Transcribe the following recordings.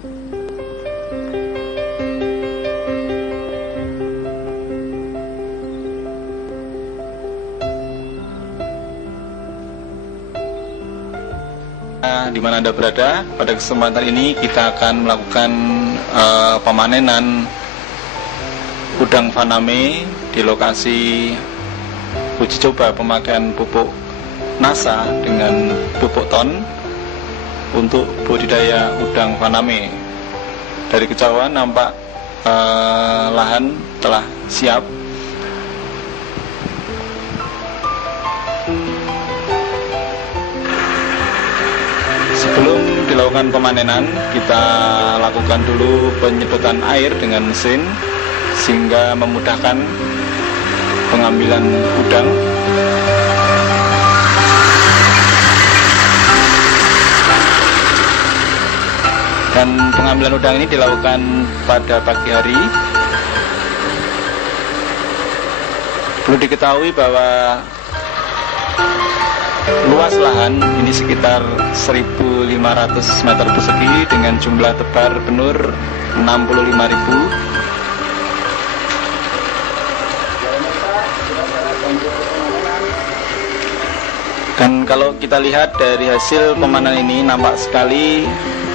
Di mana Anda berada, pada kesempatan ini kita akan melakukan pemanenan udang faname di lokasi uji coba pemakaian pupuk NASA dengan pupuk ton untuk budidaya udang faname. Dari kejauhan nampak lahan telah siap. Sebelum dilakukan pemanenan, kita lakukan dulu penyedotan air dengan mesin sehingga memudahkan pengambilan udang. Dan pengambilan udang ini dilakukan pada pagi hari. Perlu diketahui bahwa luas lahan ini sekitar 1.500 meter persegi dengan jumlah tebar benur 65.000. Dan kalau kita lihat dari hasil pemanenan ini, nampak sekali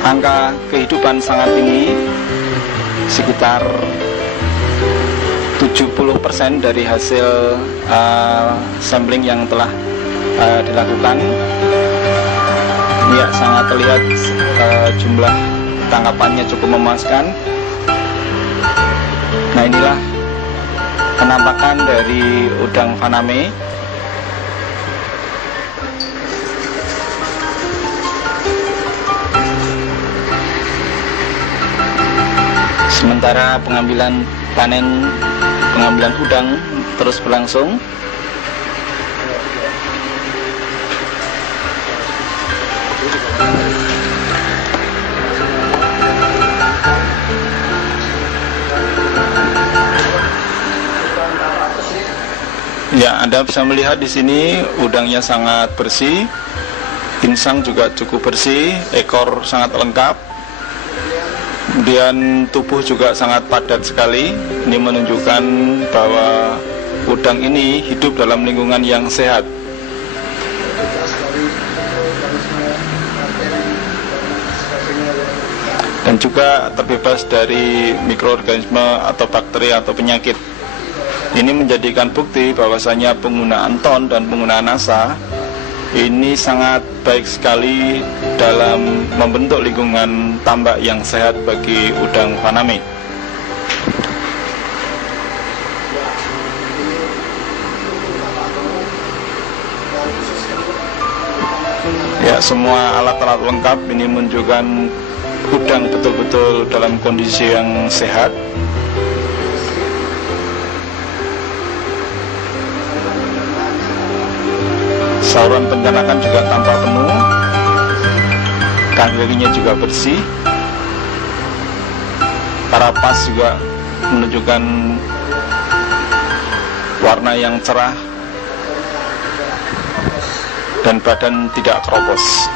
angka kehidupan sangat tinggi, sekitar 70% dari hasil sampling yang telah dilakukan. Ya, sangat terlihat jumlah tangkapannya cukup memuaskan. Nah, inilah penampakan dari udang faname. Sementara pengambilan udang terus berlangsung. Ya, Anda bisa melihat di sini udangnya sangat bersih, insang juga cukup bersih, ekor sangat lengkap, kemudian tubuh juga sangat padat sekali. Ini menunjukkan bahwa udang ini hidup dalam lingkungan yang sehat. Dan juga terbebas dari mikroorganisme atau bakteri atau penyakit. Ini menjadikan bukti bahwasanya penggunaan ton dan penggunaan NASA ini sangat baik sekali dalam membentuk lingkungan tambak yang sehat bagi udang faname. Ya, semua alat-alat lengkap ini menunjukkan udang betul-betul dalam kondisi yang sehat. Saluran pencernaan juga tampak penuh, kaki-kakinya juga bersih, karapas juga menunjukkan warna yang cerah dan badan tidak keropos.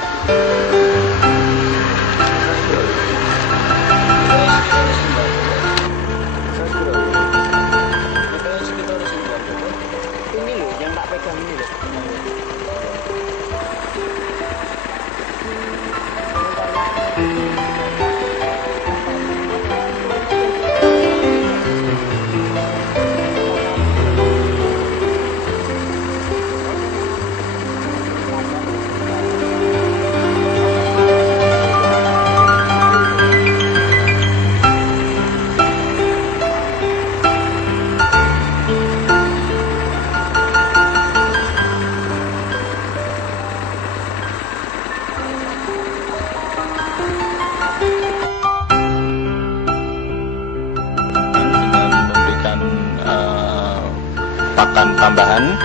Pakan tambahan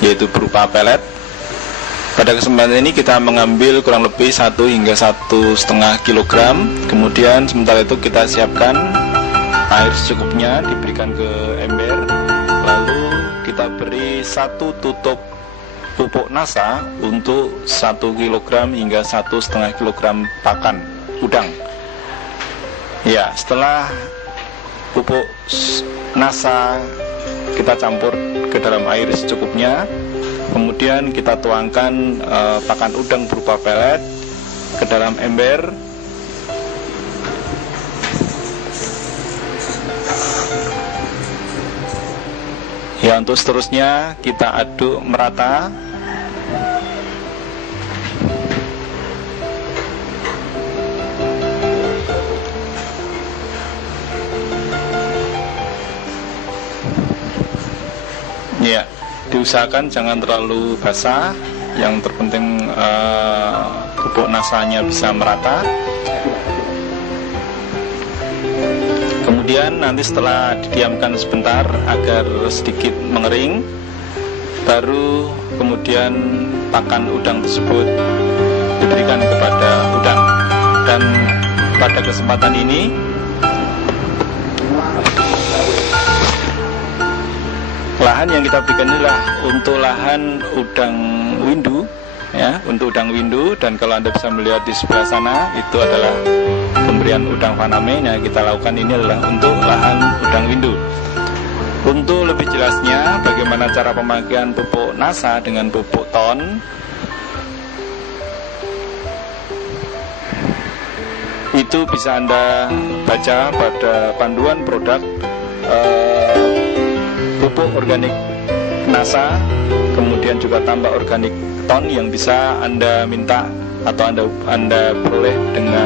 yaitu berupa pelet. Pada kesempatan ini kita mengambil kurang lebih 1 hingga 1,5 kg. Kemudian sementara itu kita siapkan air secukupnya, diberikan ke ember. Lalu kita beri 1 tutup pupuk NASA untuk 1 kg hingga 1,5 kg pakan udang. Ya, setelah pupuk nasa kita campur ke dalam air secukupnya, kemudian kita tuangkan pakan udang berupa pelet ke dalam ember. Ya, untuk seterusnya kita aduk merata. Ya, diusahakan jangan terlalu basah. Yang terpenting pupuk nasanya bisa merata. Kemudian nanti setelah didiamkan sebentar agar sedikit mengering, baru kemudian pakan udang tersebut diberikan kepada udang. Dan pada kesempatan ini lahan yang kita berikan inilah untuk lahan udang windu, ya, untuk udang windu. Dan kalau Anda bisa melihat di sebelah sana, itu adalah pemberian udang faname. Yang kita lakukan ini adalah untuk lahan udang windu. Untuk lebih jelasnya bagaimana cara pemakaian pupuk nasa dengan pupuk ton, itu bisa Anda baca pada panduan produk pupuk organik nasa, kemudian juga tambah organik ton yang bisa Anda minta atau Anda peroleh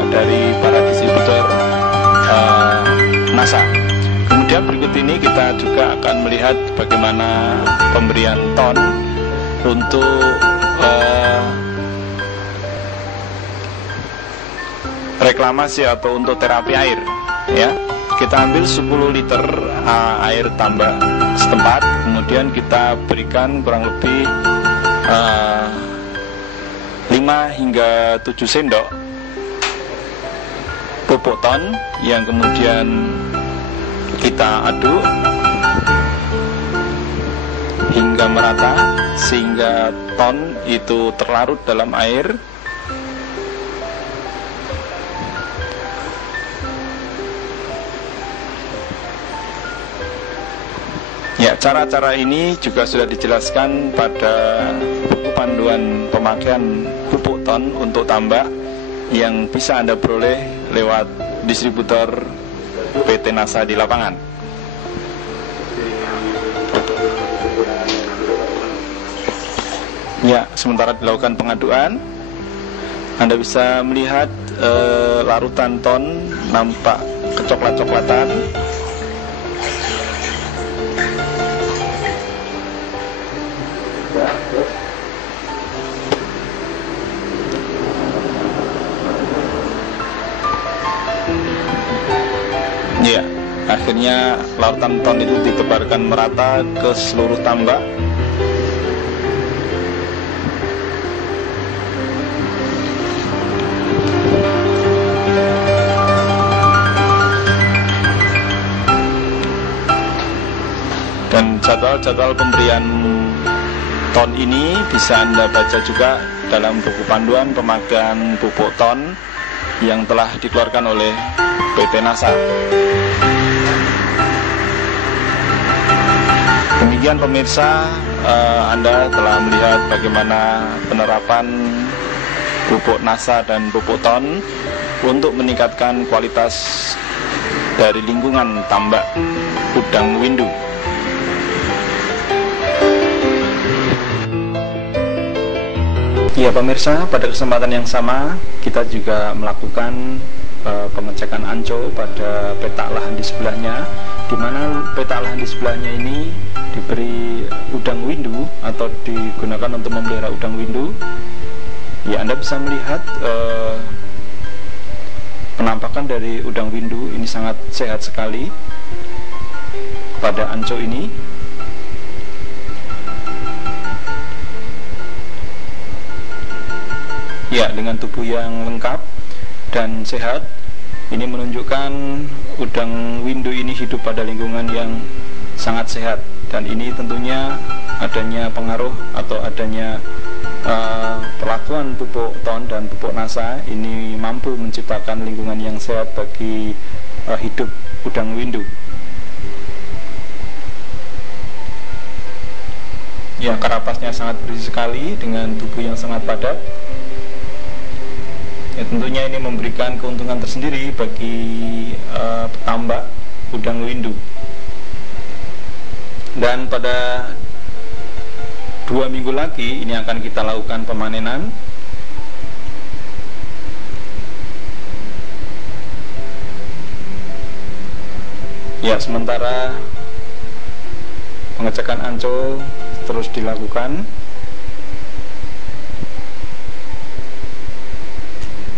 dari para distributor nasa. Kemudian berikut ini kita juga akan melihat bagaimana pemberian ton untuk reklamasi atau untuk terapi air, ya. Kita ambil 10 liter air tambak setempat, kemudian kita berikan kurang lebih 5 hingga 7 sendok pupuk ton yang kemudian kita aduk hingga merata sehingga ton itu terlarut dalam air. Ya, cara-cara ini juga sudah dijelaskan pada buku panduan pemakaian pupuk ton untuk tambak yang bisa Anda peroleh lewat distributor PT Nasa di lapangan. Ya, sementara dilakukan pengaduan, Anda bisa melihat larutan ton nampak kecoklat-coklatan. Ya, akhirnya larutan ton itu ditebarkan merata ke seluruh tambak. Dan jadwal-jadwal pemberian ton ini bisa Anda baca juga dalam buku panduan pemakaian pupuk ton yang telah dikeluarkan oleh PT Nasa. Demikian pemirsa, Anda telah melihat bagaimana penerapan pupuk nasa dan pupuk ton untuk meningkatkan kualitas dari lingkungan tambak udang windu. Ya pemirsa, pada kesempatan yang sama kita juga melakukan pengecekan anco pada petak lahan di sebelahnya, di mana petak lahan di sebelahnya ini diberi udang windu atau digunakan untuk memelihara udang windu. Ya, Anda bisa melihat penampakan dari udang windu ini sangat sehat sekali pada anco ini. Ya, dengan tubuh yang lengkap dan sehat, ini menunjukkan udang windu ini hidup pada lingkungan yang sangat sehat. Dan ini tentunya adanya pengaruh atau adanya perlakuan pupuk ton dan pupuk NASA ini mampu menciptakan lingkungan yang sehat bagi hidup udang windu. Ya, karapasnya sangat berisi sekali dengan tubuh yang sangat padat. Ya, tentunya ini memberikan keuntungan tersendiri bagi petambak udang windu. Dan pada 2 minggu lagi ini akan kita lakukan pemanenan. Ya, sementara pengecekan ancol terus dilakukan.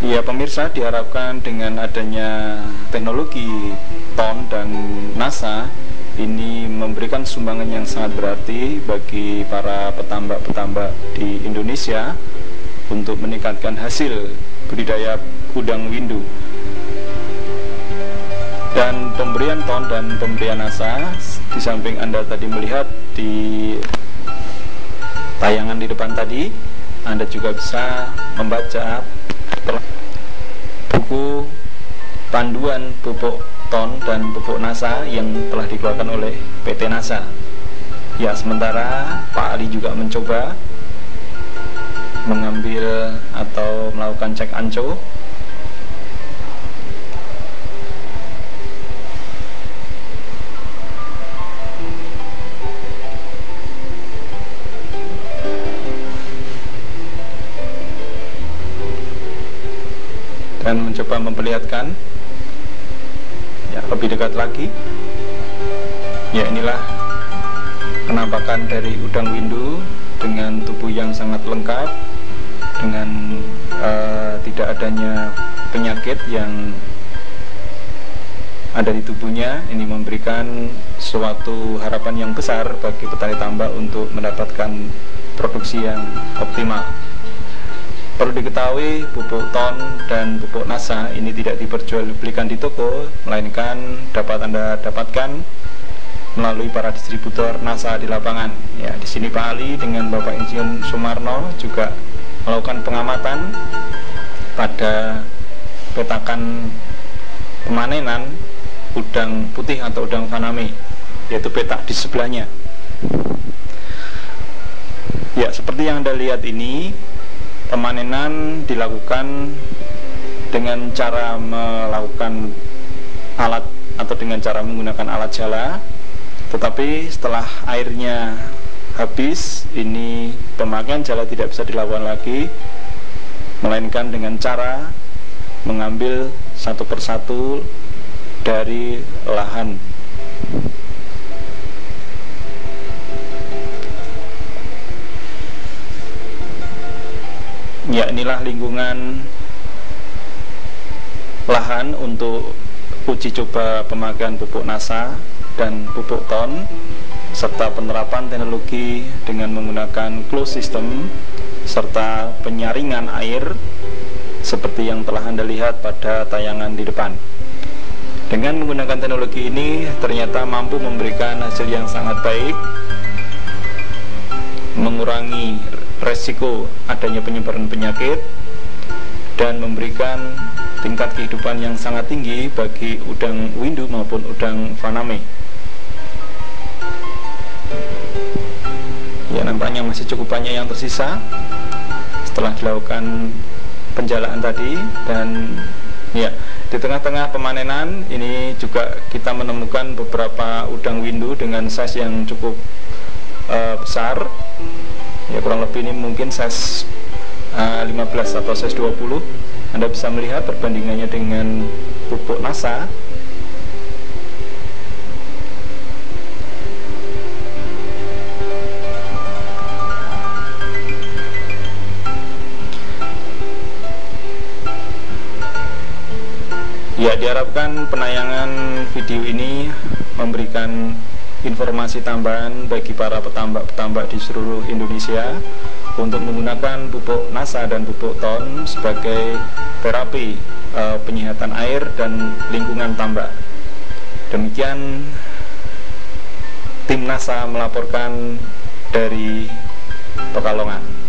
Ya pemirsa, diharapkan dengan adanya teknologi ton dan NASA ini memberikan sumbangan yang sangat berarti bagi para petambak-petambak di Indonesia untuk meningkatkan hasil budidaya udang windu. Dan pemberian ton dan pemberian NASA, di samping Anda tadi melihat di tayangan di depan tadi, Anda juga bisa membaca buku panduan pupuk ton dan pupuk NASA yang telah dikeluarkan oleh PT NASA. Ya, sementara Pak Ali juga mencoba mengambil atau melakukan cek anco. Dan mencoba memperlihatkan ya lebih dekat lagi. Ya, inilah penampakan dari udang windu dengan tubuh yang sangat lengkap, dengan tidak adanya penyakit yang ada di tubuhnya. Ini memberikan suatu harapan yang besar bagi petani tambak untuk mendapatkan produksi yang optimal. Perlu diketahui, pupuk ton dan pupuk NASA ini tidak diperjualbelikan di toko, melainkan dapat Anda dapatkan melalui para distributor NASA di lapangan. Ya, di sini Pak Ali dengan Bapak Insinyur Sumarno juga melakukan pengamatan pada petakan pemanenan udang putih atau udang faname, yaitu petak di sebelahnya. Ya, seperti yang Anda lihat ini, pemanenan dilakukan dengan cara melakukan alat atau dengan cara menggunakan alat jala, tetapi setelah airnya habis, ini pemakaian jala tidak bisa dilakukan lagi, melainkan dengan cara mengambil satu persatu dari lahan. Ya, inilah lingkungan lahan untuk uji coba pemakaian pupuk NASA dan pupuk ton, serta penerapan teknologi dengan menggunakan closed system serta penyaringan air seperti yang telah Anda lihat pada tayangan di depan. Dengan menggunakan teknologi ini ternyata mampu memberikan hasil yang sangat baik, mengurangi resiko adanya penyebaran penyakit, dan memberikan tingkat kehidupan yang sangat tinggi bagi udang windu maupun udang faname. Ya, nampaknya masih cukup banyak yang tersisa setelah dilakukan penjalaan tadi. Dan ya, di tengah-tengah pemanenan ini juga kita menemukan beberapa udang windu dengan size yang cukup besar. Ya, kurang lebih ini mungkin size 15 atau size 20. Anda bisa melihat perbandingannya dengan pupuk NASA. Ya, diharapkan penayangan video ini memberikan informasi tambahan bagi para petambak-petambak di seluruh Indonesia untuk menggunakan pupuk NASA dan pupuk ton sebagai terapi penyihatan air dan lingkungan tambak. Demikian tim NASA melaporkan dari Pekalongan.